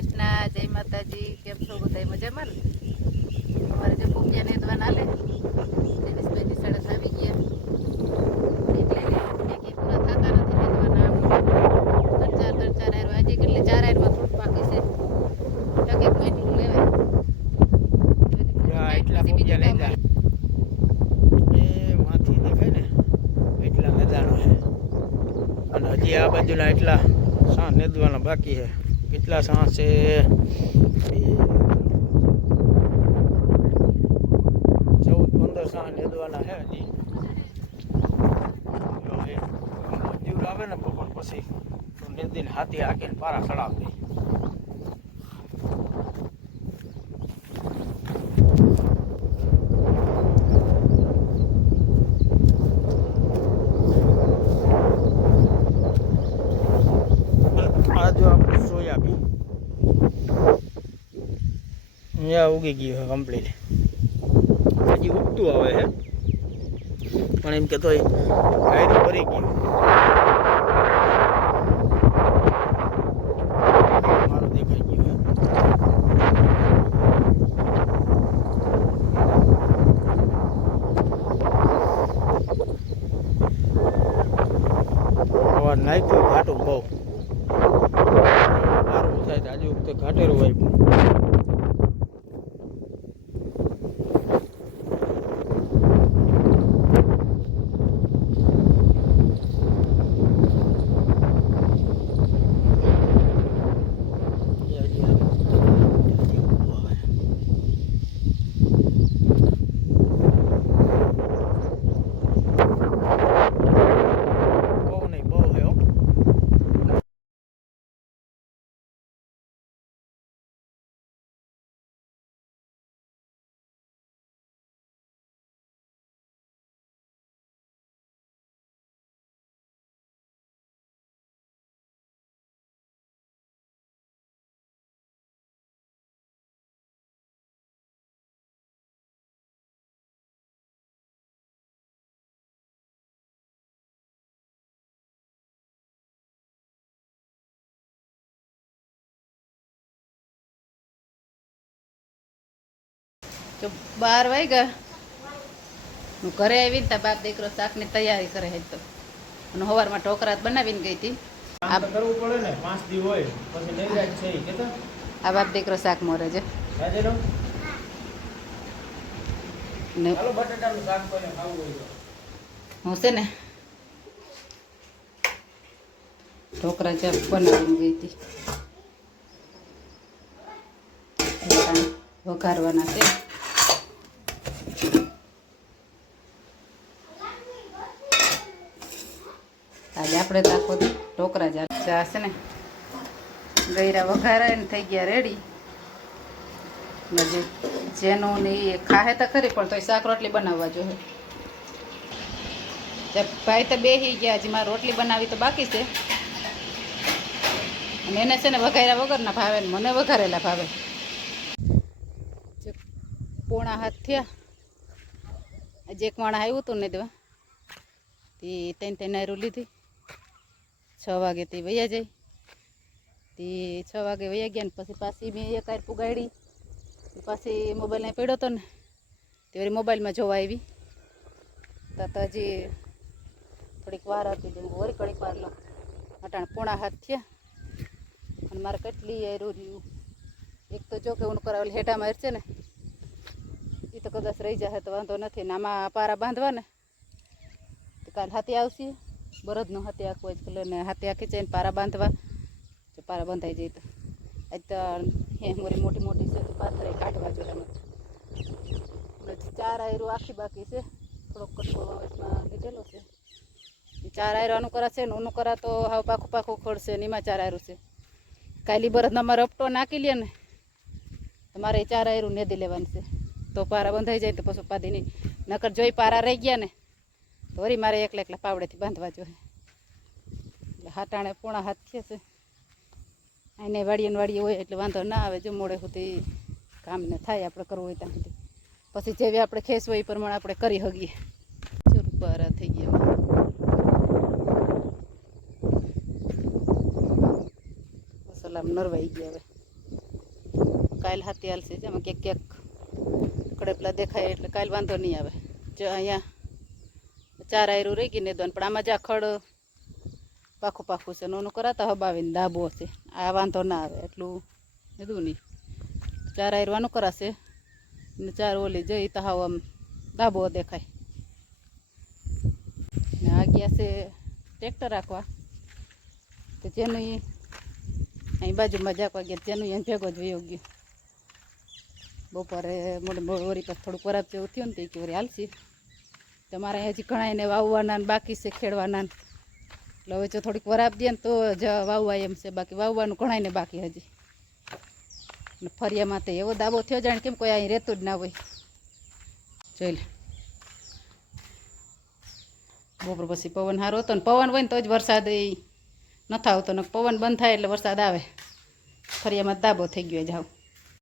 કૃષ્ણ, જય માતાજી, કેમ છો બધા મજામાં ને? અમારે જે પૂજા ને દવા ના લે. દિનેશભાઈ ની સડક ગયા. એટલે પૂરા થતા નથી ને દવાના ત્રણ ચાર ત્રણ ચાર આયરો આજે કેટલી ચાર આયરમાં થોડું બાકી છે. ટકે એટલું લેવાય. એટલા પૂગ્યા લઈ જા. એ માંથી દેખાય ને, એટલા મેદાનો છે. અને હજી આ બાજુના એટલા સાં નેદવાના બાકી છે. કેટલા સાસ છે? ચૌદ પંદર સાં લેદવાના છે હજી મજૂર આવે ને પણ પછી તો નેદીને હાથી હાકીને પારા ચડાવી દે આ જો આપણું સોયાબીન અહીંયા ઉગી ગયું છે કમ્પ્લીટ હજી ઉગતું આવે છે પણ એમ કે તોય હાયરું ભરી ગયું મારું દેખાઈ ગયું છે અવાર નાખ્યું ઘાટું બહુ સારું થાય તો આજે વખતે ઘાટેરું હોય બહુ નહીં બહુ હે હો જો બાર વાગ્યા. હું ઘરે આવીને તા બાપ દીકરો શાકની તૈયારી કરે હે તો. અને સવારમાં ઢોકરા બનાવીને ગઈ હતી. કરવું પડે ને પાંચ દી હોય પછી જાય છે ઈ આ બાપ દીકરો શાક મોરે છે. હું છે ને ઢોકરા છે બનાવીને ગઈ હતી. વઘારવાના છે આજે આપણે તો આખો ઢોકરા ચા ચા ને. ગયરા વઘારા એને થઈ ગયા રેડી જે જેનું ને એ ખાહે તો ખરી, પણ તોય શાક રોટલી બનાવવા જોઈએ. ભાઈ તો બેસી ગયા, હજી મારે રોટલી બનાવી તો બાકી છે. અને એને છે ને વઘાર્યા વગરના ભાવે ને મને વઘારેલા ભાવે. જે પોણા હાથ થયા. આજે એક માણા આવ્યું હતું ને દેવા. તે તેને તેને નાયરું લીધી. છ વાગે તે વૈયા જાય. તે છ વાગે વૈયા ગયા ને પછી પાછી મેં એક આર પુગાડી પાછી મોબાઈલને પડ્યો હતો ને તે વળી મોબાઈલમાં જોવા આવી. તો હજી થોડીક વાર હતી તો વળી ઘડીક વાર લો અટાણ પોણા હાથ થયા. અને મારે કેટલી એરું રહ્યું. એક તો જો કે હું કરાવેલ હેઠામાં છે ને એ તો કદાચ રહી જશે તો વાંધો નથી ને આમાં પારા બાંધવા ને કાલ હાથી આવશે. બરદનું હાથી આખું જ કલર ને હાથી આખી જઈને પારા બાંધવા. તો પારા બંધાઈ જાય તો. આજ તો હે મોરી મોટી મોટી છે તો પાથરે કાઢવા જોઈએ એમ હજી ચાર આયરું આખી બાકી છે. થોડોક કટકો એમાં લીધેલો છે. એ ચાર આયરો આનું કરા છે ને ઓનું કરા તો હાવ પાખું પાખું ખોડશે ને એમાં ચાર આયરું છે. કાલી બરદના મારે અપટો નાખી લે ને, તો મારે એ ચાર આયરું નેદી લેવાનું છે. તો પારા બંધાઈ જાય તો પછી પાદીની. નકર જોઈ પારા રહી ગયા ને વળી મારે એકલા એકલા પાવડેથી બાંધવા જોઈએ. એટલે હાટાણે પોણા હાથ થયા છે. આને વાડીએ વાડીએ હોય એટલે વાંધો ના આવે. જો મોડે સુધી કામને થાય, આપણે કરવું હોય ત્યાં સુધી. પછી જેવી આપણે ખેસ હોય એ પ્રમાણે આપણે કરી શકીએ જો રૂપારા થઈ ગયા. સલામ નરવાઈ ગયા હવે. કાલ હાથી હાલશે જેમાં ક્યાંક ક્યાંક કડેપલા દેખાય એટલે કાલ વાંધો નહીં આવે. જો અહીંયા ચાર આયરું રહી ગઈ ને દોન. પણ આમાં જા ખડ પાખું પાખું છે નોનું કરાતા હબાવીને દાબો છે. આ વાંધો ના આવે, એટલું કીધું નહીં. ચાર આયરવાનું કરાશે. ને ચાર ઓલી જઈ તો હાવ આમ દાબો દેખાય. ને આ ગયા છે ટ્રેક્ટર રાખવા. તો જેનું ઈ અહીં બાજુમાં જાકવા ગયા જેનું એને ભેગો જ વયો ગયો. બપોરે મોડે મોડું વળી પાછું થોડુંક વરાપ જેવું થયું ને તો કે વળી હાલશી. તમારે હજી ઘણા એને વાવવાના ને બાકી છે ખેડવાના એટલે હવે જો થોડીક વરાપ દે ને તો જ વાવવા એમ છે. બાકી વાવવાનું ઘણાયને બાકી હજી. ને ફરિયામાં તો એવો દાબો થયો જાણે કેમ કોઈ અહીં રહેતું જ ના હોય. જોઈ લે. બપોર પછી પવન સારો હતો ને પવન હોય ને તો જ વરસાદ એ નથી આવતો ને પવન બંધ થાય એટલે વરસાદ આવે. ફરિયામાં દાબો થઈ ગયો જાવ